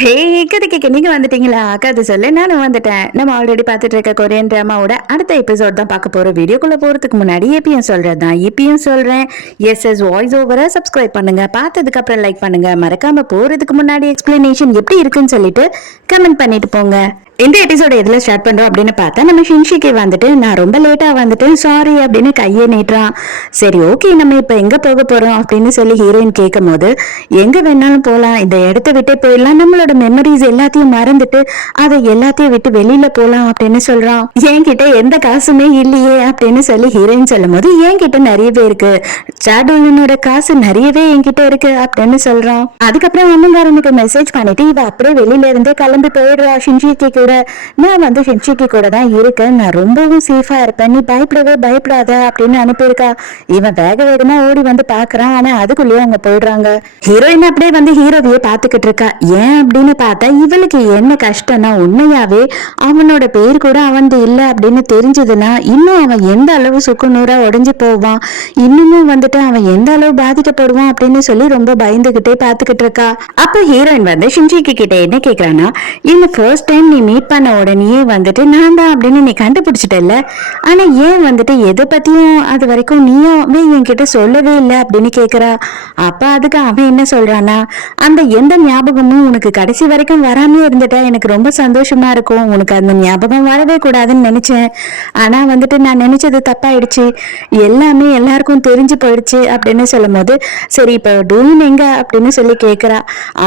ஹே கதை கேட்க நீங்க வந்துட்டீங்களா? கதை சொல்ல நானும் வந்துட்டேன். நம்ம ஆல்ரெடி பார்த்துட்டு இருக்க கொரியன் டிராமாவோட அடுத்த எபிசோட் தான் பார்க்க போறோம். வீடியோக்குள்ள போறதுக்கு முன்னாடி எப்பயும் சொல்றதுதான் இப்பயும் சொல்றேன். எஸ் வாய்ஸ் ஓவரை சப்ஸ்கிரைப் பண்ணுங்க, பார்த்ததுக்கு அப்புறம் லைக் பண்ணுங்க, மறக்காம போறதுக்கு முன்னாடி எக்ஸ்பிளனேஷன் எப்படி இருக்குன்னு சொல்லிட்டு கமெண்ட் பண்ணிட்டு போங்க. இந்த எபிசோட எதுல ஸ்டார்ட் பண்றோம் அப்படின்னு பார்த்தா நம்ம ஷின்ஷிக்கு வந்துட்டு நான் ரொம்ப லேட்டா வந்துட்டு சாரி அப்படின்னு கையை நீட்டுறான். சரி ஓகே, நம்ம இப்ப எங்க போக போறோம் அப்படின்னு சொல்லி ஹீரோயின் கேட்கும் போது எங்க வேணாலும் போலாம், இந்த இடத்த விட்டே போயிடலாம், நம்மளோட மெமரிஸ் எல்லாத்தையும் மறந்துட்டு அதை எல்லாத்தையும் விட்டு வெளியில போலாம் அப்படின்னு சொல்றான். என்கிட்ட எந்த காசுமே இல்லையே அப்படின்னு சொல்லி ஹீரோயின் சொல்லும் போது என்கிட்ட நிறையவே இருக்கு, சாடோனோட காசு நிறையவே என்கிட்ட இருக்கு அப்படின்னு சொல்றான். அதுக்கப்புறம் அண்ணங்காரனுக்கு மெசேஜ் பண்ணிட்டு இவ அப்படியே வெளியில இருந்தே கிளம்பி போயிடுறா. ஷின்ஷிக்கு கூட நான் வந்து ஷின்ஷிக்கு கூட தான் இருக்கேன், நான் ரொம்பவும் சேஃபா இருப்பேன், நீ பயப்படவே பயப்படாத அப்படின்னு அனுப்பியிருக்கா. இவன் வேக வேகமா ஓடி வந்து பாக்குறான். ஆனா அதுக்குள்ளேயே அவங்க போயிடுறாங்க. ஹீரோயின் அப்படியே வந்து ஹீரோவையே பாத்துக்கிட்டு இருக்கா. ஏன் அப்படின்னு பார்த்தா இவளுக்கு என்ன கஷ்டம்னா உண்மையாவே அவனோட பேர் கூட அவன் இல்ல அப்படின்னு தெரிஞ்சதுன்னா இன்னும் அவன் எந்த அளவு சுக்குநூறா உடைஞ்சு போவான், இன்னமும் வந்துட்டு அவன் எந்த அளவு பாதிக்கப்படுவான் அப்படின்னு சொல்லி ரொம்ப பயந்துகிட்டே பாத்துக்கிட்டு இருக்கா. அப்ப ஹீரோயின் வந்து ஷின்ஷிக்கு கிட்ட என்ன கேக்குறான்னா, இந்த ஃபர்ஸ்ட் டைம் நீ மீட் பண்ண உடனே வந்துட்டு நான் தான் அப்படின்னு நீ கண்டுபிடிச்சிட்டல, ஆனா ஏன் வந்துட்டு எதை பத்தியும் அது வரைக்கும் நீயாவே என்கிட்ட சொல்லவே இல்லை அப்படின்னு கேக்குறா. அப்ப அதுக்கு அவன் என்ன சொல்றானா, அந்த எந்த ஞாபகமும் உனக்கு கடைசி வரைக்கும் வராமே இருந்துட்டா எனக்கு ரொம்ப சந்தோஷமா இருக்கும், உனக்கு அந்த ஞாபகம் வரவே கூடாதுன்னு நினைச்சேன், ஆனா வந்துட்டு நான் நினைச்சது தப்பாயிடுச்சு, எல்லாமே எல்லாருக்கும் தெரிஞ்சு போயிடுச்சு அப்படின்னு சொல்லும் போது சரி இப்ப டூன் எங்க அப்படின்னு சொல்லி கேக்குறா.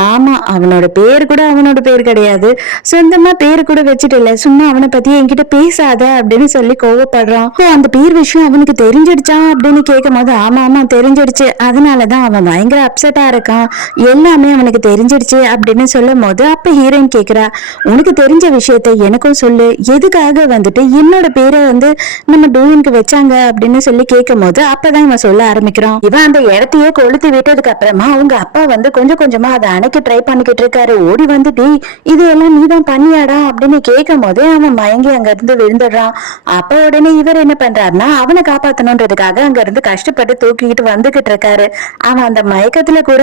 ஆமா, அவனோட பேர் கூட அவனோட பேர் கிடையாது, சொந்தமா பேரு கூட வச்சுட்டு இல்ல, சும்மா அவனை பத்தி என்கிட்ட பேசாத அப்படின்னு சொல்லி கோவப்படுறான். அந்த பேர் விஷயம் அவனுக்கு தெரிஞ்சிடுச்சா அப்படின்னு கேட்கும் போது ஆமா ஆமா தெரிஞ்சிடுச்சு, அதனாலதான் அவன் பயங்கர அப்செட்டா இருக்கான், எல்லாமே அவனுக்கு தெரிஞ்சிடுச்சு அப்படின்னு சொல்லும் போது அப்ப ஹீரோயின் கேக்குறா, உனக்கு தெரிஞ்ச விஷயத்த எனக்கும் சொல்லு, எதுக்காக வந்துட்டு என்னோட பேரை வந்து நம்ம டூயினுக்கு வச்சாங்க அப்படின்னு சொல்லி கேட்கும் போது அப்பதான் இவன் சொல்ல ஆரம்பிக்கிறான். இவன் அந்த இடத்தையே கொளுத்தி விட்டதுக்கு அப்புறமா அவங்க அப்பா வந்து கொஞ்சம் கொஞ்சமா அதை அணைக்க ட்ரை பண்ணிக்கிட்டு இருக்காரு. ஓடி வந்து டேய் இதெல்லாம் நீதான் பண்ணியாடா அப்படின்னு கேட்கும் போது அவன் மயங்கி அங்க இருந்து விழுந்துடுறான். அப்ப உடனே இவர் என்ன பண்றாருன்னா அவனை காப்பாத்தணும்ன்றதுக்காக அங்க இருந்து கஷ்டப்பட்டு தூக்கிக்கிட்டு வந்துகிட்டு இருக்காரு. அவன் அந்த மயக்கத்துல கூட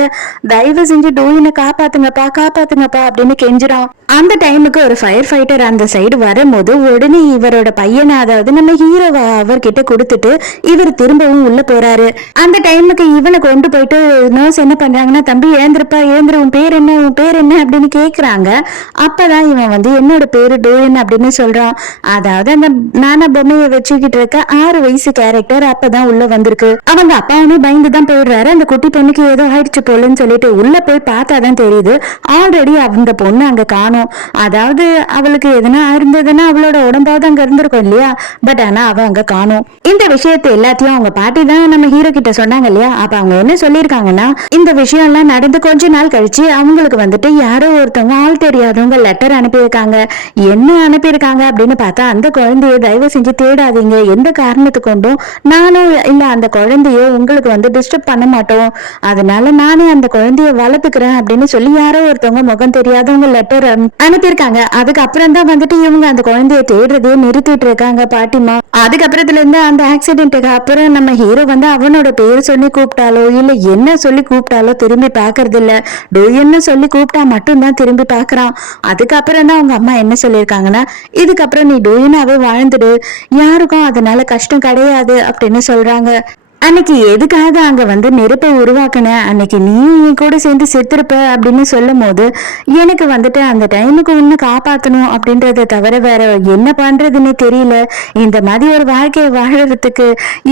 தயவு செஞ்சு டூயினை காப்பாத்துங்கப்பா காப்பாத்துங்கப்பா அப்படின்னு கெஞ்சுறான். அந்த டைமுக்கு ஒரு ஃபயர் ஃபைட்டர் அந்த சைடு வரும்போது உடனே இவரோட பையனை, அதாவது நம்ம ஹீரோவை அவர்கிட்ட கொடுத்துட்டு இவர் திரும்பவும் உள்ள போறாரு. அந்த டைமுக்கு இவனை கொண்டு போயிட்டு நர்ஸ் என்ன பண்றாங்கன்னா, தம்பி எழுந்திருப்பா எழுந்திரு, உன் பேர் என்ன உன் பேர் என்ன அப்படின்னு கேக்குறாங்க. அப்பதான் இவன் வந்து என்னோட பேரு டோயன் அப்படின்னு சொல்றான். அதாவது அந்த நானா பொம்மையை வச்சுக்கிட்டு இருக்க 6 வயசு கேரக்டர் அப்பதான் உள்ள வந்திருக்கு. அவங்க அப்பாவுமே பயந்துதான் போயிடுறாரு, அந்த குட்டி பொண்ணுக்கு ஏதோ ஆயிடுச்சு போலன்னு சொல்லிட்டு உள்ள போய் பார்த்தாதான் தெரியுது ஆல்ரெடி அந்த பொண்ணு அங்க காணும். அதாவது அவளுக்கு எதனா இருந்ததுன்னா அவளோட உடம்பாவது அங்க இருந்திருக்கும் இல்லையா, பட் ஆனா அவ அங்க காணும். இந்த விஷயத்தை எல்லாத்தையும் அவங்க பாட்டி தான் நம்ம ஹீரோ கிட்ட சொன்னாங்க இல்லையா. அப்ப அவங்க என்ன சொல்லிருக்காங்கன்னா, இந்த விஷயம் எல்லாம் நடந்து கொஞ்ச நாள் கழிச்சு அவங்களுக்கு வந்துட்டு யாரோ ஒருத்தவங்க ஆள் தெரியாதவங்க லெட்டர் அனுப்பியிருக்காங்க. என்ன அனுப்பியிருக்காங்க அப்படின்னு பார்த்தா, அந்த குழந்தைய தயவு செஞ்சு தேடாதீங்க, எந்த காரணத்து கொண்டும் நானும் இல்ல அந்த குழந்தைய உங்களுக்கு வந்து டிஸ்டர்ப் பண்ண மாட்டோம், அதனால நானே அந்த குழந்தைய வளர்த்துக்கிறேன் அப்படின்னு சொல்லி யாரோ ஒருத்தவங்க முகம் தெரியாதவங்க லெட்டர் அனுப்பியிருக்காங்க. அதுக்கப்புறம் தான் வந்துட்டு இவங்க அந்த குழந்தைய தேடுறதே நிறுத்திட்டு இருக்காங்க பாட்டிமா. அதுக்கப்புறத்துல இருந்து அந்த ஆக்சிடென்ட்டுக்கு அப்புறம் நம்ம ஹீரோ வந்து அவனோட பேர் சொல்லி கூப்பிட்டாலோ இல்ல என்ன சொல்லி கூப்பிட்டாலோ திரும்பி பாக்குறது இல்ல, டோயன்னு சொல்லி கூப்பிட்டா மட்டும்தான் திரும்பி பாக்குறான். அதுக்கப்புறம் தான் அவங்க அம்மா என்ன சொல்லியிருக்காங்கன்னா, இதுக்கப்புறம் நீ டோயனாவே வாழ்ந்துடு, யாருக்கும் அதனால கஷ்டம் கிடையாது அப்படின்னு சொல்றாங்க. அன்னைக்கு எதுக்காக அங்க வந்து நெருப்பை உருவாக்குன, அன்னைக்கு நீயும் என் கூட சேர்ந்து செத்துருப்ப அப்படின்னு சொல்லும் போது எனக்கு வந்துட்டு அந்த டைமுக்கு உன்னை காப்பாத்தணும் அப்படின்றத தவிர வேற என்ன பண்றதுன்னு தெரியல, இந்த மாதிரி ஒரு வாழ்க்கையை வாழறதுக்கு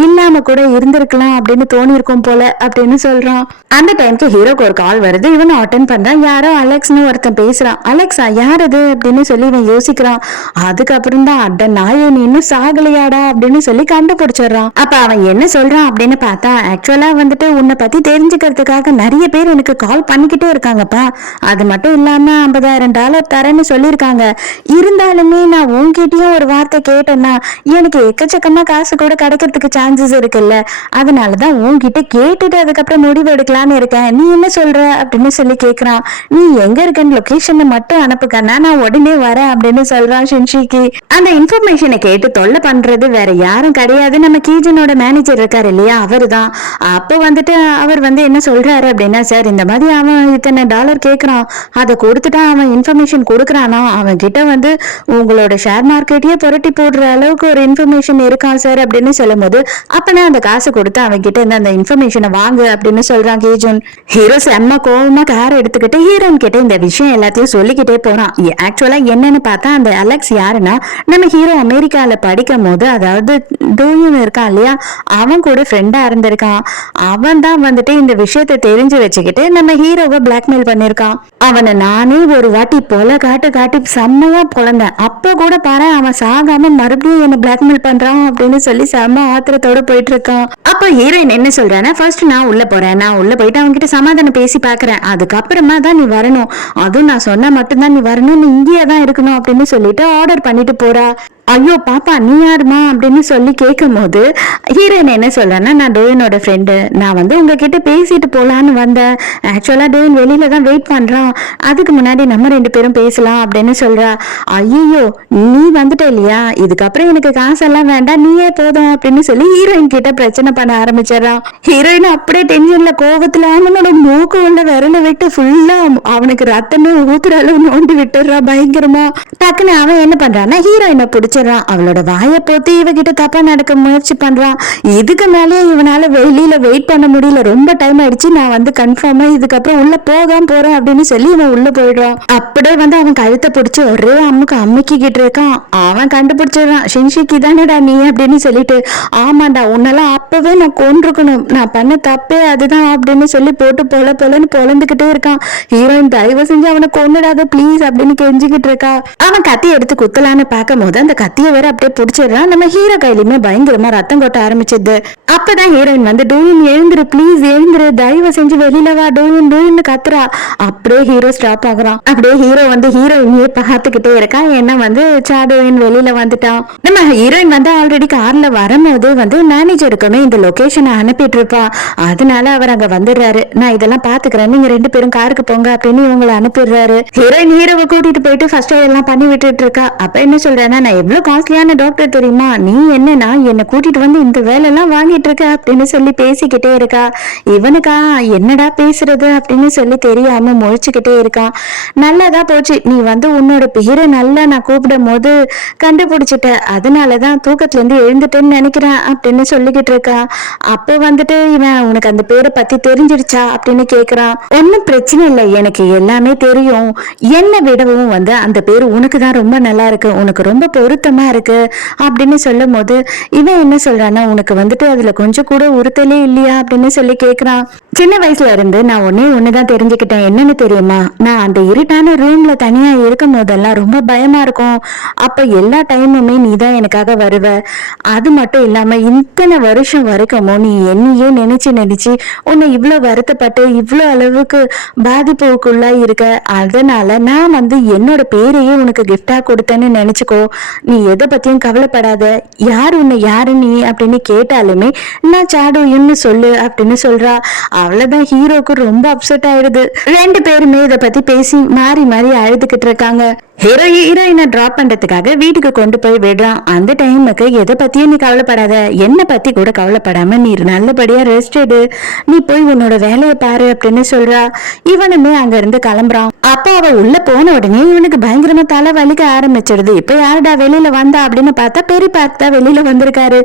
இல்லாம கூட இருந்திருக்கலாம் அப்படின்னு தோணிருக்கும் போல அப்படின்னு சொல்றான். அந்த டைமுக்கு ஹீரோக்கு ஒரு கால் வருது. இவன் அட்டென்ட் பண்றான். யாரோ அலெக்ஸ்னு ஒருத்தன் பேசுறான். அலெக்ஸா யார் அது அப்படின்னு சொல்லி இவன் யோசிக்கிறான். அதுக்கப்புறம் தான் அட நாயே நீ இன்னும் சாகலையாடா அப்படின்னு சொல்லி கண்டுபிடிச்சிடுறான். அப்ப அவன் என்ன சொல்றான் அப்படின்னு பார்த்தா, ஆக்சுவலா வந்துட்டு உன்னை பத்தி தெரிஞ்சுக்கிறதுக்காக நிறைய பேர் எனக்கு கால் பண்ணிக்கிட்டே இருக்காங்கப்பா, அது மட்டும் இல்லாம $50,000 தரேன்னு சொல்லியிருக்காங்க, இருந்தாலுமே நான் உன்கிட்டயும் ஒரு வார்த்தை கேட்டேன்னா எனக்கு எக்கச்சக்கமா காசு கூட கிடைக்கிறதுக்கு சான்சஸ் இருக்குல்ல, அதனாலதான் உன்கிட்ட கேட்டுட்டு அதுக்கப்புறம் முடிவு எடுக்கலான்னு இருக்கேன், நீ என்ன சொல்ற அப்படின்னு சொல்லி கேக்குறான். நீ எங்க இருக்கன்னு லொகேஷனை மட்டும் அனுப்புக்கன்னா நான் உடனே வரேன் அப்படின்னு சொல்றான் ஷின்ஷிக்கு. அந்த இன்ஃபர்மேஷனை கேட்டு தொல்லை பண்றது வேற யாரும் கிடையாது, நம்ம கீஜனோட மேனேஜர் இருக்காரு இல்லையா, இல்லையா அவரு தான். அப்போ வந்துட்டு அவர் வந்து என்ன சொல்றாரு அப்படின்னா, சார் இந்த மாதிரி அவன் இத்தனை டாலர் கேட்கறான், அதை கொடுத்துட்டா அவன் இன்ஃபர்மேஷன் கொடுக்குறானா, அவன் கிட்ட வந்து உங்களோட ஷேர் மார்க்கெட்டையே புரட்டி போடுற அளவுக்கு ஒரு இன்ஃபர்மேஷன் இருக்கான் சார் அப்படின்னு சொல்லும் போது, அப்பனா அந்த காசை கொடுத்து அவன் கிட்ட இருந்து அந்த இன்ஃபர்மேஷனை வாங்கு அப்படின்னு சொல்றான் கேஜுன். ஹீரோ செம்ம கோவமா கார் எடுத்துக்கிட்டு ஹீரோயின் கிட்ட இந்த விஷயம் எல்லாத்தையும் சொல்லிக்கிட்டே போறான். ஆக்சுவலா என்னன்னு பார்த்தா அந்த அலெக்ஸ் யாருன்னா, நம்ம ஹீரோ அமெரிக்கால படிக்கும் போது, அதாவது டூயின் இருக்கான் இல்லையா, அவன் கூட ஃப்ரெண்டா இருந்திருக்கான். அவன் தான் வந்துட்டு இந்த விஷயத்தை தெரிஞ்சு வச்சுக்கிட்டு நம்ம ஹீரோவை பிளாக்மெயில் பண்ணிருக்கான். அவனை நானே ஒரு வாட்டி போல காட்டி செம்மையா பொழந்தேன். அப்ப கூட பாரு அவன் சாகாம மறுபடியும் என்ன பிளாக்மெயில் பண்றான் அப்படின்னு சொல்லி செம்ம ஆத்திரத்தோட போயிட்டு இருக்கான். அப்ப ஹீரோயின் என்ன சொல்றானா, ஃபர்ஸ்ட் நான் உள்ள போறேன், நான் உள்ள போயிட்டு அவங்க கிட்ட சமாதானம் பேசி பாக்குறேன், அதுக்கப்புறமா தான் நீ வரணும், அதுவும் நான் சொன்னா மட்டும்தான் நீ வரணும், நீ இங்கேயே தான் இருக்கணும் அப்படின்னு சொல்லிட்டு ஆர்டர் பண்ணிட்டு போறா. ஐயோ பாப்பா நீ யாருமா அப்படின்னு சொல்லி கேட்கும் போது ஹீரோயின் என்ன சொல்றேன்னா, நான் டோயினோட ஃப்ரெண்டு, நான் வந்து உங்ககிட்ட பேசிட்டு போலான்னு வந்தேன், ஆக்சுவலா டோயின் வெளியில தான் வெயிட் பண்றான், அதுக்கு முன்னாடி நம்ம 2 பேரும் பேசலாம் அப்படின்னு சொல்றா. ஐயோ நீ வந்துட்ட இல்லையா, இதுக்கப்புறம் எனக்கு காசெல்லாம் வேண்டாம், நீயே போதும் அப்படின்னு சொல்லி ஹீரோயின் கிட்ட பிரச்சனை பண்ண ஆரம்பிச்சிடறான். ஹீரோயின் அப்படியே டென்ஷன்ல கோபத்துல அவனோட மூக்கு உள்ள விரல விட்டு ஃபுல்லா அவனுக்கு ரத்தமே ஊத்துற அளவு நோண்டி விட்டுறா பயங்கரமா. டக்குன்னு அவன் என்ன பண்றான்னா ஹீரோயினை பிடிச்சி அவளோட வாயை போத்து இவகிட்ட தப்பா நடக்க முயற்சி பண்றான். இதுக்கு மேலே இவனால வெளியில வெயிட் பண்ண முடியல, ரொம்ப டைம் ஆயிடுச்சு, நான் வந்து கன்ஃபார்மா இதுக்கப்புறம் உள்ள போகாம போறேன் அப்படின்னு சொல்லி இவன் உள்ள போயிடுறான். அப்படியே வந்து அவன் கழுத்தை பிடிச்சி ஒரே அமுக்கிக்கிட்டு இருக்கான். அவன் கண்டுபிடிச்சிடறான், ஷின்ஷிக்கு தானேடா நீ அப்படின்னு சொல்லிட்டு, ஆமாண்டா உன்னெல்லாம் அப்பவே நான் கொண்டிருக்கணும், நான் பண்ண தப்பே அதுதான் அப்படின்னு சொல்லி போட்டு பொலன்னு பொழந்துகிட்டே இருக்கான். ஹீரோயின் தயவு செஞ்சு அவனை கொண்டுடாத ப்ளீஸ் அப்படின்னு கெஞ்சிக்கிட்டு இருக்கா. அவன் கத்தி எடுத்து குத்தலான்னு பார்க்கும் போது அந்த கத்திய வேற அப்படியே பிடிச்சிடறான். நம்ம ஹீரோ கையிலுமே பயங்கரமா ரத்தம் கொட்ட ஆரம்பிச்சது. அப்பதான் ஹீரோயின் வந்து டூயின் எழுந்துரு ப்ளீஸ் எழுந்துரு, தயவு செஞ்சு வெளியில வா டூயின் கத்துறா. அப்படியே ஹீரோ ஸ்டாப் ஆகுறான். அப்படியே ஹீரோ வந்து ஹீரோயினையே பார்த்துக்கிட்டே இருக்கான், ஏன்னா வந்து சாடோயின் வெளியில வந்துட்டான். நம்ம ஹீரோயின் வந்து ஆல்ரெடி கார்ல வரும்போது வந்து மேனேஜருக்குமே இந்த லொகேஷனை அனுப்பிட்டு இருப்பான். அதனால அவர் அங்க வந்துடுறாரு. நான் இதெல்லாம் பாத்துக்கிறேன், நீங்க 2 பேரும் காருக்கு போங்க அப்படின்னு இவங்களை அனுப்பிடுறாரு. ஹீரோயின் ஹீரோவை கூட்டிட்டு போயிட்டு ஃபர்ஸ்ட் எல்லாம் பண்ணி விட்டுட்டு இருக்கா. அப்ப என்ன சொல்றேன்னா, நான் எவ்வளவு காஸ்ட்லியான டாக்டர் தெரியுமா, நீ என்னன்னா என்னை கூட்டிட்டு வந்து இந்த வேலை எல்லாம் வாங்கிட்டு இருக்க அப்படின்னு சொல்லி பேசிக்கிட்டே இருக்கா. இவனுக்கா என்னடா பேசுறது அப்படின்னு சொல்லி தெரியாம முழிச்சுக்கிட்டே இருக்கான். நல்லதா போச்சு, நீ வந்து உன்னோட பேரை நல்லா நான் கூப்பிடும் போது கண்டுபிடிச்சிட்ட, அதனாலதான் தூக்கத்துல இருந்து எழுந்துட்டேன்னு நினைக்கிறேன் அப்படின்னு சொல்லிக்கிட்டு இருக்கா. அப்போ வந்துட்டு இவன் உனக்கு அந்த பேரை பத்தி தெரிஞ்சிருச்சா அப்படின்னு கேக்குறான். ஒன்னும் பிரச்சனை இல்லை, எனக்கு எல்லாமே தெரியும், என்னை விடவும் வந்து அந்த பேரு உனக்கு தான் ரொம்ப நல்லா இருக்கு, உனக்கு ரொம்ப பொருத்தமா இருக்கு அப்படின்னு சொல்லும் போது இவன் என்ன சொல்றான்னா, உனக்கு வந்துட்டு அதுல கொஞ்சம் கூட உறுத்தலே இல்லையா அப்படின்னு சொல்லி கேக்குறான். சின்ன வயசுல இருந்து நான் ஒண்ணுதான் தெரிஞ்சுக்கிட்டேன், என்னன்னு தெரியுமா, நான் அந்த இருட்டான ரூம்ல தனியா இருக்கும் போதெல்லாம் ரொம்ப பயமா இருக்கும், அப்ப எல்லா டைமுமே நீ தான் எனக்காக வருவ, அது மட்டும் இல்லாம இத்தனை வருஷம் வரைக்கும் நீ என்னையே நினைச்சு உன்னை இவ்வளவு வருத்தப்பட்டு இவ்வளவு அளவுக்கு பாதிப்புக்குள்ளா இருக்க, அதனால நான் வந்து என்னோட பேரையே உனக்கு கிஃப்டா கொடுத்தேன்னு நினைச்சுக்கோ, நீ எதை பத்தியும் கவலைப்படாத, யார் உன்னை யாரு நீ அப்படின்னு கேட்டாலுமே நான் சாடோயின்னு சொல்லு அப்படின்னு சொல்றா. அவ்வளவுதான் ஹீரோக்கு ரொம்ப அப்செட் ஆயிடுது. 2 பேருமே இதை பத்தி பேசி மாறி அழுதுகிட்டு இருக்காங்க. ஹீரோயினை டிராப் பண்றதுக்காக வீட்டுக்கு கொண்டு போய் விடுறான். அந்த டைமுக்கு எதை பத்தியும் நீ கவலைப்படாத, என்னை பத்தி கூட கவலைப்படாம நீ நல்லபடியா ரெஸ்ட் எடு, நீ போய் உன்னோட வேலையை பாரு அப்படின்னு சொல்றா. இவனுமே அங்க இருந்து கிளம்புறான். அப்போ அவ உள்ள போன உடனே இவனுக்கு பயங்கரமா தலை வலிக்க ஆரம்பிச்சிருது. இப்ப யாருடா வெளியில வந்தா அப்படின்னு பார்த்தா பெரியப்பா வெளியில வந்திருக்காரு.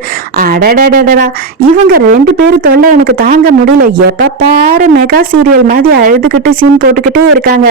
அடடடடா, இவங்க 2 பேரும் தொல்லை எனக்கு தாங்க முடியல, எப்ப பாரு மெகா சீரியல் மாதிரி அழுதுகிட்டு சீன் போட்டுக்கிட்டே இருக்காங்க.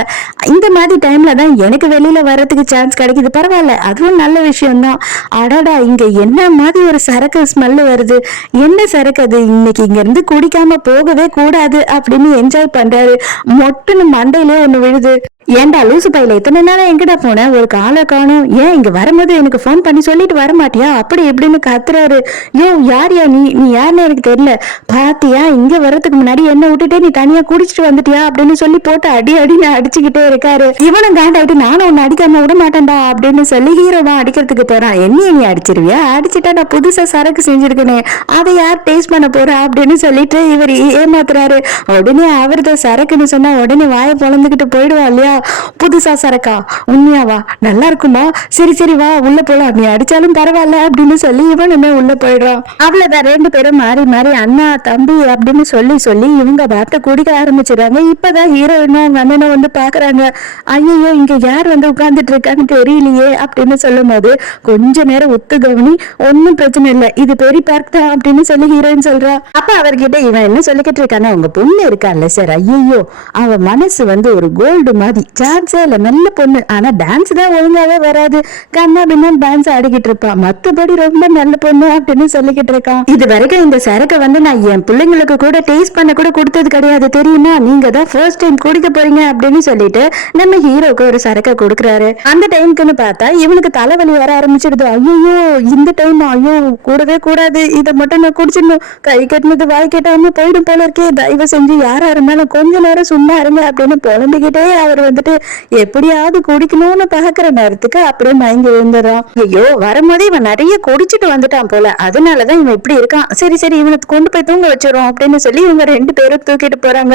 இந்த மாதிரி டைம்ல தான் எனக்கு வெளியில வரதுக்கு சான்ஸ் கிடைக்குது, பரவாயில்ல, அதுவும் நல்ல விஷயம் தான். அடடா, இங்க என்ன மாதிரி ஒரு சரக்கு ஸ்மெல் வருது, என்ன சரக்கு அது, இன்னைக்கு இங்க இருந்து குடிக்காம போகவே கூடாது அப்படின்னு என்ஜாய் பண்றாரு. மொட்டுன்னு மண்டையிலே ஒண்ணு விழுது. ஏன்டா லூசு பையில இத்தனை நாளா எங்கிட்ட போன, ஒரு காலை காணும், ஏன் இங்க வரும்போது எனக்கு போன் பண்ணி சொல்லிட்டு வர மாட்டியா அப்படி எப்படின்னு கத்துறாரு. யோ யாரியா நீ யாருன்னு எனக்கு தெரியல, பாத்தியா இங்க வர்றதுக்கு முன்னாடி என்ன விட்டுட்டே நீ தனியா குடிச்சிட்டு வந்துட்டியா அப்படின்னு சொல்லி போட்டு அடின்னு அடிச்சுக்கிட்டே இருக்காரு. இவனும் காண்டாயிட்டு நானும் ஒன்னு அடிக்காம விட மாட்டேன்டா அப்படின்னு சொல்லி ஹீரோவா அடிக்கிறதுக்கு போறான். என்னைய நீ அடிச்சிருவியா, அடிச்சுட்டா நான் புதுசா சரக்கு செஞ்சிருக்கேனே, அதை யார் டேஸ்ட் பண்ண போறா அப்படின்னு சொல்லிட்டு இவர் ஏமாத்துறாரு. உடனே அவர்தான் சரக்குன்னு சொன்னா உடனே வாயை பொழந்துகிட்டு போயிடுவா இல்லையா, புதுசா சரக்கா, உண்மையாவா, நல்லா இருக்குமா, சரி சரி வா உள்ள போலாம், நீ அடிச்சாலும் பரவாயில்ல அப்படின்னு சொல்லி இவனுமே உள்ள போயிடுறான். அவ்வளவுதான், ரெண்டு பேரும் மாறி மாறி அண்ணா தம்பி அப்படின்னு சொல்லி சொல்லி இவங்க பார்த்து குடிக்க ஆரம்பிச்சிடுறாங்க. இப்பதான் ஹீரோயினும் அவங்க அண்ணனும் வந்து பாக்குறாங்க. ஐயோ இங்க யார் வந்து உட்கார்ந்துட்டு இருக்கான்னு தெரியலையே அப்படின்னு சொல்லும் போது கொஞ்ச நேரம் ஒத்து கவனி, ஒன்னும் பிரச்சனை இல்லை, இது பெரிய பார்க் தான் அப்படின்னு சொல்லி ஹீரோயின் சொல்றா. அப்ப அவர்கிட்ட இவன் என்ன சொல்லிக்கிட்டு இருக்கானா, உங்க பொண்ணு இருக்கான்ல சார், ஐயோ அவ மனசு வந்து ஒரு கோல்டு மாதிரி, சான்ஸே இல்ல, நல்ல பொண்ணு, ஆனா டான்ஸ் தான் ஒழுங்காவே வராது, கண்ணா பின்னா டான்ஸ் ஆடிக்கிட்டு இருப்பா, மத்தபடி ரொம்ப நல்ல பொண்ணு அப்படின்னு சொல்லிக்கிட்டு இருக்கான். இது வரைக்கும் இந்த சரக்கை வந்து நான் என் பிள்ளைங்களுக்கு கூட டேஸ்ட் பண்ண கூட கொடுத்தது கிடையாது தெரியுமா, நீங்க தான் ஃபர்ஸ்ட் டைம் குடிக்க போறீங்க அப்படின்னு சொல்லிட்டு நம்ம ஹீரோக்கு ஒரு சரக்கை கொடுக்குறாரு. அந்த டைம்க்குன்னு பார்த்தா இவனுக்கு தலைவலி வர ஆரம்பிச்சிருது. ஐயோ இந்த டைம் ஐயோ கூடவே கூடாது, இதை மட்டும் நான் குடிச்சிடணும், கை கட்டினது வாய் கேட்டாம போயிடும் போல இருக்கே, தயவு செஞ்சு யாரா இருந்தாலும் கொஞ்ச நேரம் சும்மா இருங்க அப்படின்னு புலம்பிக்கிட்டே அவர் வந்துட்டு எப்படியாவது குடிக்கணும்னு பாக்குற நேரத்துக்கு அப்படியே மயங்கி விழுந்துடும். ஐயோ வரும்போது இவன் நிறைய குடிச்சிட்டு வந்துட்டான் போல, அதனாலதான் இவன் இப்படி இருக்கான், சரி சரி இவனுக்கு கொண்டு போய் தூங்க வச்சிரும் அப்படின்னு சொல்லி இவங்க ரெண்டு பேரும் தூக்கிட்டு போறாங்க.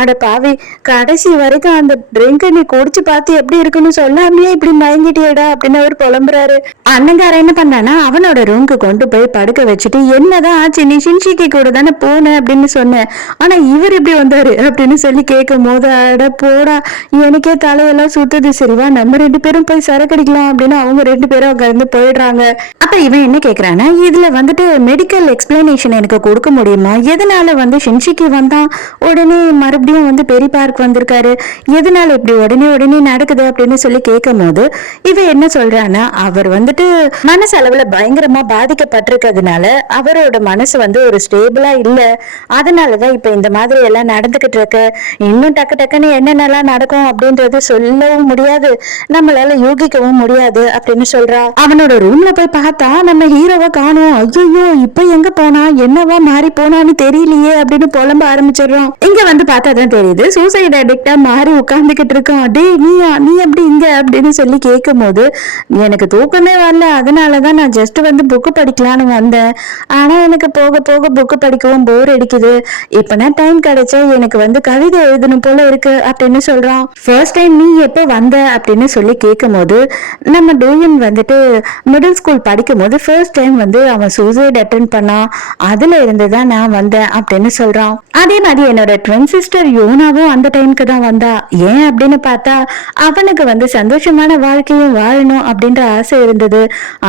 அட பாவி, கடைசி வரைக்கும் அந்த ட்ரிங்க் நீ குடிச்சு பார்த்து எப்படி இருக்குன்னு சொல்லாமையே இப்படி மயங்கிட்டியடா அப்படின்னு அவர் புலம்புறாரு. அண்ணங்கார என்ன பண்ணானா அவனோட ரூம்க்கு கொண்டு போய் படுக்க வச்சுட்டு, என்னதான் ஆச்சு, நீ ஷின்ஷிக்கு கூட தானே போன அப்படின்னு சொன்னேன், ஆனா இவர் இப்படி வந்தாரு அப்படின்னு சொல்லி கேட்கும் போது, அட போடா எனக்கே தலையெல்லாம் சுத்துது, சரிவா நம்ம ரெண்டு பேரும் போய் சரக்கடிக்கலாம் அப்படின்னு அவங்க ரெண்டு பேரும் அங்க இருந்து போயிடுறாங்க. அப்ப இவன் என்ன கேக்குறானா, இதுல வந்துட்டு மெடிக்கல் எக்ஸ்பிளனேஷன் எனக்கு கொடுக்க முடியுமா, எதனால வந்து ஷின்ஷிக்கு வந்தான் உடனே மறுபடியும் வந்து பெரிய பார்க் வந்திருக்காரு, எதனால இப்படி உடனே உடனே நடக்குது அப்படின்னு சொல்லி கேட்கும் போது இவன் என்ன சொல்றானா, அவர் வந்துட்டு மனசு அளவுல பயங்கரமா பாதிக்கப்பட்டிருக்கிறதுனால அவரோட மனசு வந்து ஒரு ஸ்டேபிளா இல்ல, அதனாலதான் இப்ப இந்த மாதிரி எல்லாம் நடந்துகிட்டு இருக்கு, இன்னும் டக்கு டக்குன்னு என்னென்னலாம் நடக்கும் அப்படின்றது சொல்லவும் முடியாது, நம்மளால யூகிக்கவும் முடியாது அப்படின்னு சொல்றா. அவனோட ரூம்ல போய் பார்த்தா நம்ம ஹீரோவை காணோம். ஐயோ இப்ப எங்க போனா, என்னவா மாறி போனான்னு தெரியலையே அப்படின்னு புலம்ப ஆரம்பிச்சிடுறோம். இங்க வந்து பார்த்தாதான் தெரியுது சூசைட் அடிக்டா மாறி உட்கார்ந்துகிட்டு இருக்கான். டே நீ எப்படி இங்க அப்படின்னு சொல்லி கேட்கும் போது, எனக்கு தூக்கமே வரல, அதனாலதான் நான் ஜஸ்ட் வந்து புக்கு படிக்கலான்னு வந்தேன், ஆனா எனக்கு போக போக புக்கு படிக்கவும் போர் அடிக்குது, இப்பனா டைம் கிடைச்சா எனக்கு வந்து கவிதை எழுதணும் போல இருக்கு அப்படின்னு சொல்றான். ஃபர்ஸ்ட் டைம் நீ எப்போ வந்த அப்படின்னு சொல்லி கேட்கும் போது நம்ம டூயன் வந்துட்டு மிடில் ஸ்கூல் படிக்கும் போது ஃபர்ஸ்ட் டைம் வந்து அவன் சூசைட் அட்டென்ட் பண்ணான், அதுல இருந்துதான் நான் வந்தேன் அப்படின்னு சொல்றான். அதே மாதிரி என்னோட ட்வின் சிஸ்டர் யோனாவும் அந்த டைமுக்கு தான் வந்தா, ஏன் அப்படின்னு பார்த்தா அவனுக்கு வந்து சந்தோஷமான வாழ்க்கையும் வாழணும் அப்படின்ற ஆசை இருந்தது,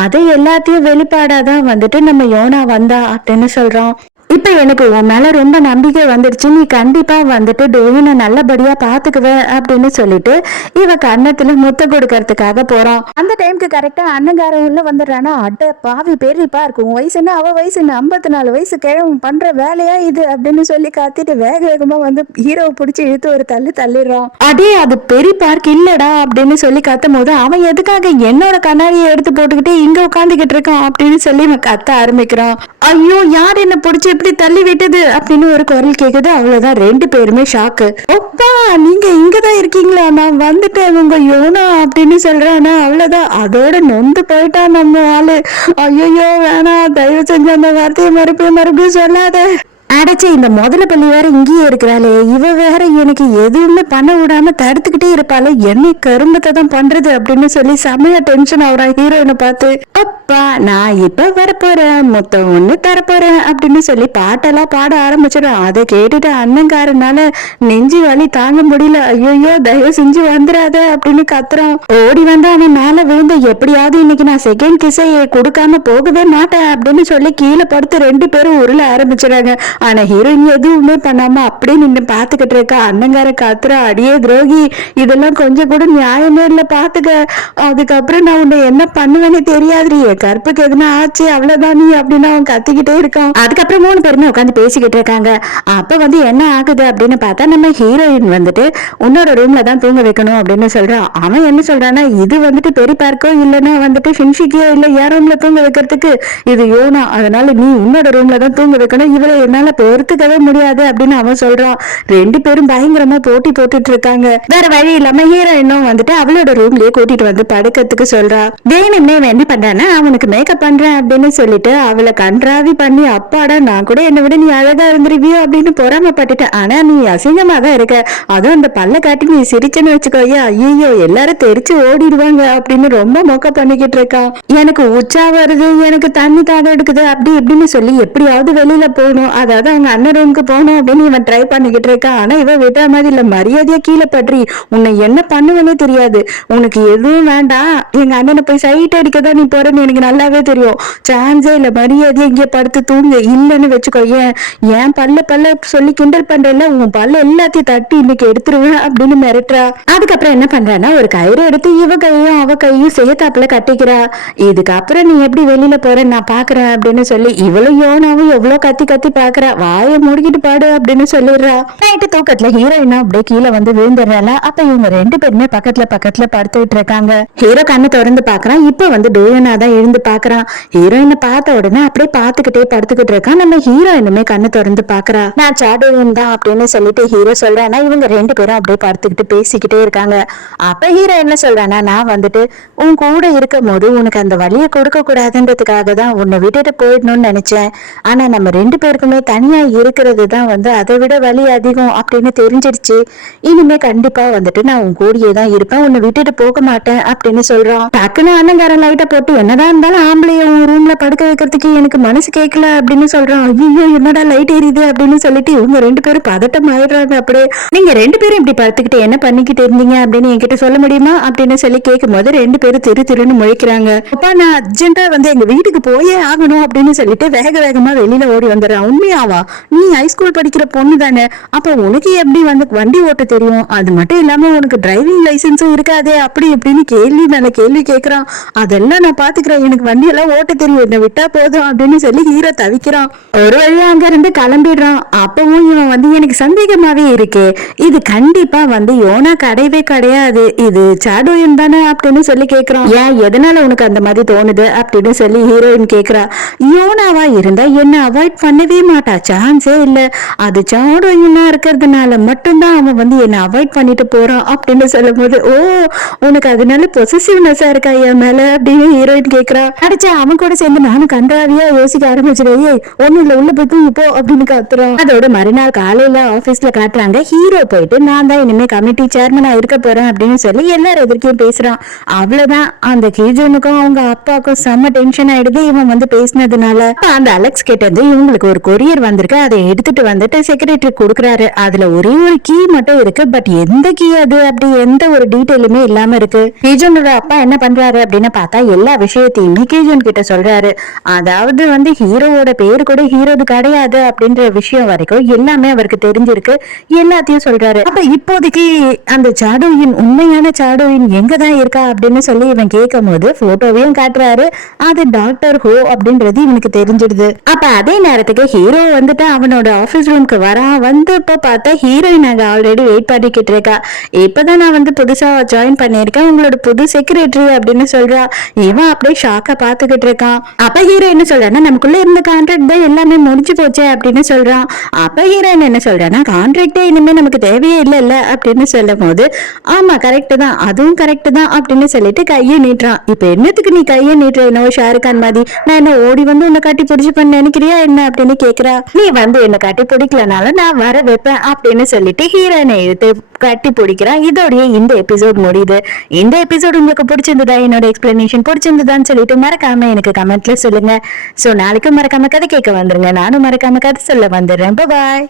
அதை எல்லாத்தையும் வெளிப்பாடாதான் வந்துட்டு நம்ம யோனா வந்தா அப்படின்னு சொல்றான். இப்ப எனக்கு உன் மேல ரொம்ப நம்பிக்கை வந்துருச்சு, நீ கண்டிப்பா வந்துட்டு டோவினை நல்லபடியா பாத்துக்குவ அப்படின்னு சொல்லிட்டு இவ கன்னத்துல முத்த கொடுக்கறதுக்காக போறான். அந்த டைமுக்கு கரெக்டா அண்ணங்காரன் உள்ள வந்துடுறானா, அட்ட பாவி பெரியப்பா இருக்கும் வயசு என்ன, அவ வயசு என்ன, 54 வயசு கிழவன் பண்ற வேலையா இது அப்படின்னு சொல்லி காத்திட்டு வேக வேகமா வந்து ஹீரோவை பிடிச்சி இழுத்து ஒரு தள்ளிடுறான். அடே அது பெரிய பார்க் இல்லடா அப்படின்னு சொல்லி கத்தும் போது, அவன் எதுக்காக என்னோட கண்ணாடியை எடுத்து போட்டுக்கிட்டு இங்க உட்காந்துக்கிட்டு இருக்கான் அப்படின்னு சொல்லி இவன் கத்த ஆரம்பிக்கிறான். ஐயோ யார் என்ன பிடிச்சி இப்படி தள்ளி விட்டது அப்படின்னு ஒரு குரல் கேக்குது. அவ்வளவுதான், ரெண்டு பேருமே ஷாக்கு. ஒப்பா நீங்க இங்கதான் இருக்கீங்களா, நான் வந்துட்டேன் உங்க யோனா அப்படின்னு சொல்றானா. அவ்வளவுதான், அதோட நொந்து போயிட்டான் நம்ம ஆளு. ஐயோ வேணாம், தயவு செஞ்சு அந்த வார்த்தையை மறுபடியும் சொல்லாத. அடைச்சி இந்த முதல பள்ளி வேற இங்கேயே இருக்கிறாளே, இவ வேற எனக்கு எதுவுமே பண்ண விடாம தடுத்துக்கிட்டே இருப்பாளே, என்னை கரும்பத்தை தான் பண்றது அப்படின்னு சொல்லி செமையா டென்ஷன் ஆகுறா ஹீரோயினை பார்த்து. அப்பா நான் இப்ப வரப்போறேன், மொத்தம் ஒண்ணு தரப்போறேன் அப்படின்னு சொல்லி பாட்டெல்லாம் பாட ஆரம்பிச்சிடும். அதை கேட்டுட்டு அண்ணங்காரனால நெஞ்சு வலி தாங்க முடியல. ஐயோ தயவு செஞ்சு வந்துடாத அப்படின்னு கத்துறான். ஓடி வந்து அவன் மேல விழுந்து, எப்படியாவது இன்னைக்கு நான் செகண்ட் கிஸை கொடுக்காம போகவே மாட்டேன் அப்படின்னு சொல்லி கீழே படுத்து ரெண்டு பேரும் உருள ஆரம்பிச்சிடாங்க. ஆனா ஹீரோயின் எதுவுமே பண்ணாம அப்படியே நின்று பாத்துக்கிட்டு இருக்கா. அண்ணங்கார காத்துறா, அடியே துரோகி, இதெல்லாம் கொஞ்சம் கூட நியாயமே இல்ல பாத்துக்க, அதுக்கப்புறம் நான் உன்னை என்ன பண்ணுவேன்னு தெரியாதுரி, கற்புக்கு எதுனா ஆச்சு அவ்வளவுதான் நீ அப்படின்னு அவன் கத்திக்கிட்டே இருக்கான். அதுக்கப்புறம் 3 பேருமே உட்காந்து பேசிக்கிட்டு இருக்காங்க. அப்ப வந்து என்ன ஆகுது அப்படின்னு பார்த்தா நம்ம ஹீரோயின் வந்துட்டு உன்னோட ரூம்ல தான் தூங்க வைக்கணும் அப்படின்னு சொல்றான். அவன் என்ன சொல்றான்னா, இது வந்துட்டு பெரிய பார்க்கோ இல்லைன்னா வந்துட்டு ஷின்ஷிக்கியோ இல்ல என் ரூம்ல தூங்க வைக்கிறதுக்கு, இது யோனா, அதனால நீ உன்னோட ரூம்ல தான் தூங்க வைக்கணும், இவளை என்னால என்னால பொறுத்துக்கவே முடியாது அப்படின்னு அவன் சொல்றான். ரெண்டு பேரும் பயங்கரமா போட்டி போட்டுட்டு இருக்காங்க. வேற வழி இல்லாம ஹீரோயினும் வந்துட்டு அவளோட ரூம்லயே கூட்டிட்டு வந்து படுக்கிறதுக்கு சொல்றா. வேணும்னே என்ன பண்றானா அவனுக்கு மேக்கப் பண்றேன் அப்படின்னு சொல்லிட்டு அவளை கன்றாவி பண்ணி, அப்பாடா நான் கூட என்னை விட நீ அழகா இருந்திருவியோ அப்படின்னு பொறாமப்பட்டுட்டேன். ஆனா நீ அசிங்கமா தான் இருக்க, அதுவும் அந்த பல்ல காட்டி நீ சிரிச்சேன்னு வச்சுக்கோயே, ஐயோ எல்லாரும் தெரிச்சு ஓடிடுவாங்க அப்படின்னு ரொம்ப மொக்க பண்ணிக்கிட்டு இருக்கான். எனக்கு உச்சா வருது, எனக்கு தண்ணி தாக எடுக்குது அப்படி இப்படின்னு சொல்லி எப்படியாவது வெளியில போகணும், அதாவது அவங்க அண்ணன் ரூமுக்கு போகணும் அப்படின்னு இவன் ட்ரை பண்ணிக்கிட்டு இருக்கான். ஆனா இவன் விடுற மாதிரி இல்ல, மரியாதையா கீழே பற்றி உன்னை என்ன பண்ணுவேன்னே தெரியாது, உனக்கு எதுவும் வேண்டாம், எங்க அண்ணனை போய் சைட் அடிக்கதான் நீ போறன்னு எனக்கு நல்லாவே தெரியும், சான்ஸே இல்ல, மரியாதையா இங்கே படுத்து தூங்கு, இல்லன்னு வச்சுக்கோ ஏன் பல்ல சொல்லி கிண்டல் பண்றல உன் பல்ல எல்லாத்தையும் தட்டி இன்னைக்கு எடுத்துருவேன் அப்படின்னு மிரட்டுறா. அதுக்கப்புறம் என்ன பண்றான்னா ஒரு கயிறு எடுத்து இவ கையும் அவ கையும் சேர்த்தாப்புல கட்டிக்கிறா. இதுக்கப்புறம் நீ எப்படி வெளியில போற நான் பாக்குறேன் அப்படின்னு சொல்லி இவளும் யோனாவும் எவ்வளவு கத்தி கத்தி பாக்குறா. வாயை மூடிக்கிட்டு பாடு அப்படின்னு சொல்லிடுறா. நைட்டு தூக்கத்துல ஹீரோயினா அப்படியே கீழே வந்து விழுந்துடுறால. அப்ப இவங்க ரெண்டு பேருமே பக்கத்துல படுத்துக்கிட்டு இருக்காங்க. ஹீரோ கண்ணு திறந்து பாக்குறான். இப்ப வந்து டோயனா தான் எழுந்து பாக்குறான். ஹீரோயினை பார்த்த உடனே அப்படியே பாத்துக்கிட்டே படுத்துக்கிட்டு இருக்கான். நம்ம ஹீரோயினுமே கண்ணு திறந்து பாக்குறா. நான் சாடோயன் தான் அப்படின்னு சொல்லிட்டு ஹீரோ சொல்றானா. இவங்க ரெண்டு பேரும் அப்படியே படுத்துக்கிட்டு பேசிக்கிட்டே இருக்காங்க. அப்ப ஹீரோ என்ன சொல்றானா, நான் வந்துட்டு உன் கூட இருக்கும் போது உனக்கு அந்த வழியை கொடுக்க கூடாதுன்றதுக்காக தான் உன்னை விட்டுட்டு போயிடணும்னு நினைச்சேன். ஆனா நம்ம ரெண்டு பேருக்குமே தனியா இருக்கிறது தான் வந்து அதை விட வலி அதிகம் அப்படின்னு தெரிஞ்சிருச்சு. இனிமே கண்டிப்பா வந்துட்டு நான் உன் கூடயே தான் இருப்பேன், உன்னை விட்டுட்டு போக மாட்டேன் அப்படின்னு சொல்றான். டக்குன்னு அண்ணங்காரன் லைட்டை போட்டு என்னதான் இருந்தாலும் ஆம்பளைய உன் ரூம்ல படுக்க வைக்கிறதுக்கு எனக்கு மனசு கேட்கல அப்படின்னு சொல்றான். ஐயோ என்னடா லைட் எரியுது அப்படின்னு சொல்லிட்டு இவங்க ரெண்டு பேரும் பதட்டம் ஆயிடுறாங்க. அப்படியே நீங்க ரெண்டு பேரும் இப்படி படுத்துக்கிட்டு என்ன பண்ணிக்கிட்டு இருந்தீங்க அப்படின்னு என்கிட்ட சொல்ல முடியுமா அப்படின்னு சொல்லி கேட்கும் போது ரெண்டு பேரும் திருன்னு முழிக்கிறாங்க. அப்பா நான் அர்ஜென்ட்டா வந்து எங்க வீட்டுக்கு போயே ஆகணும் அப்படின்னு சொல்லிட்டு வேகமா வெளியில ஓடி வந்துடுறான். உண்மையாவா? நீ ஹைஸ்கூல் படிக்கிற பொண்ணு தானே, அப்ப உனக்கு எப்படி வந்து வண்டி ஓட்ட தெரியும், அது மட்டும் இல்லாம உனக்கு டிரைவிங் லைசன்ஸும் இருக்காதே அப்படி இப்படின்னு நல்ல கேள்வி கேட்கிறான். அதெல்லாம் நான் பாத்துக்கிறேன், எனக்கு வண்டி எல்லாம் ஓட்ட தெரியும், என்ன விட்டா போதும் அப்படின்னு சொல்லி ஹீரோ தவிக்கிறான். ஒரு வழியா அங்க இருந்து கிளம்பிடுறான். அப்பவும் இவன் வந்து எனக்கு சந்தேகமாவே இருக்கு, இது கண்டிப்பா வந்து யோனா கிடையாது, இது சாடோயன் தானே அப்படின்னு சொல்லி கேட்கிறான். ஏன் எதனால உனக்கு அந்த மாதிரி தோணுது அப்படின்னு சொல்லி ஹீரோயின் கேட்கிறா. யோனாவா இருந்தா என்ன அவாய்ட் பண்ணவே மாட்டா, சான்ஸே இல்ல, அது சாடோயனா இருக்கிறதுனால மட்டும்தான் அவன் வந்து என்ன அவாய்ட் பண்ணிட்டு போறான் அப்படின்னு சொல்லும் போது, ஓ உனக்கு அதனால பொசசிவ்னஸா இருக்கா என் மேல அப்படின்னு ஹீரோயின் கேட்கிறா. அடிச்சா அவன் கூட சேர்ந்து நானும் கன்றாவியா யோசிக்க ஆரம்பிச்சிருவே, ஒண்ணு இல்ல உள்ள போய் இப்போ அப்படின்னு கத்துறான். அதோட மறுநாள் காலையில ஆபீஸ்ல காட்டுறாங்க. ஹீரோ போயிட்டு நான் தான் இனிமே கமிட்டி சேர்மனா இருக்க போறேன் அப்படின்னு சொல்லி எல்லாரும் எதிர்க்கையும் பேசுறான். அவ்வளவுதான், அந்த கீஜனுக்கும் அவங்க அப்பாவுக்கும் செம்ம டென்ஷன் ஆயிடுது இவன் வந்து பேசினதுனால. அந்த அலெக்ஸ் கிட்ட இருந்து இவங்களுக்கு ஒரு கொரியர் வந்திருக்கு, அதை எடுத்துட்டு வந்துட்டு செக்ரட்டரி கொடுக்குறாரு. அதுல ஒரே ஒரு கீ மட்டும் இருக்கு, பட் எந்த கீ அது அப்படி எந்த ஒரு டீட்டெயிலுமே இல்லாம இருக்கு. கீஜனோட அப்பா என்ன பண்றாரு அப்படின்னு பார்த்தா எல்லா விஷயத்தையுமே கீஜன் கிட்ட சொல்றாரு. அதாவது வந்து ஹீரோவோட பேரு கூட ஹீரோது கிடையாது அப்படின்ற விஷயம் வரைக்கும் எல்லாமே அவருக்கு தெரிஞ்சிருக்கு, எல்லாத்தையும் சொல்றாரு. அப்ப இப்போதைக்கு அந்த சாடோயின் உண்மையான சாடோயின் எங்கதான் இருக்கா அப்படின்னு சொல்லி இவன் கேட்கும் போது போட்டோவையும் காட்டுறாரு. அது டாக்டர் ஹோ அப்படின்றது இவனுக்கு தெரிஞ்சிடுது. அப்ப அதே நேரத்துக்கு ஹீரோ வந்துட்டு அவனோட ஆபீஸ் ரூம்க்கு வரான். வந்து இப்ப பார்த்தா ஹீரோயின் அங்க ஆல்ரெடி வெயிட் பண்ணிக்கிட்டு இருக்கா. இப்பதான் நான் வந்து புதுசா ஜாயின் பண்ணிருக்கேன், உங்களோட புது செக்ரட்டரி அப்படின்னு சொல்றா. இவன் அப்படியே ஷாக்கா பாத்துக்கிட்டு இருக்கான். அப்ப ஹீரோ என்ன சொல்றான்னா, நமக்குள்ள இருந்த கான்ட்ராக்ட் தான் எல்லாமே முடிஞ்சு போச்சு அப்படின்னு சொல்றான். அப்ப ஹீரோயின் என்ன சொல்றான்னா, கான்ட்ராக்டே இனிமே நமக்கு தேவையே இல்ல அப்படின்னு சொல்லும் போது, ஆமா கரெக்ட் தான், அதுவும் கரெக்ட் தான் அப்படின்னு சொல்லிட்டு கையை நீட்டுறான். இப்ப என்னத்துக்கு நீ கையை நீட்டுற, என்னவோ ஷாருக்கான் மாதிரி, நான் என்ன ஓடி வந்து உன்னை கட்டி பிடிச்சு பண்ண நினைக்கிறியா என்ன அப்படின்னு கேக்குறா. நீ வந்து என்ன கட்டி பிடிக்கலனாலும் நான் வர வைப்பேன் அப்படின்னு சொல்லிட்டு ஹீரோயினை எடுத்து கட்டி பிடிக்கிறான். இதோடைய இந்த எபிசோட் முடியுது. இந்த எபிசோட் உங்களுக்கு பிடிச்சிருந்ததா, என்னோட எக்ஸ்பிளனேஷன் பிடிச்சிருந்ததான்னு சொல்லிட்டு மறக்காம எனக்கு கமெண்ட்ல சொல்லுங்க. சோ நாளைக்கும் மறக்காம கதை கேட்க வந்துருங்க, நானும் மறக்காம கதை சொல்ல வந்துடுறேன். பாய்.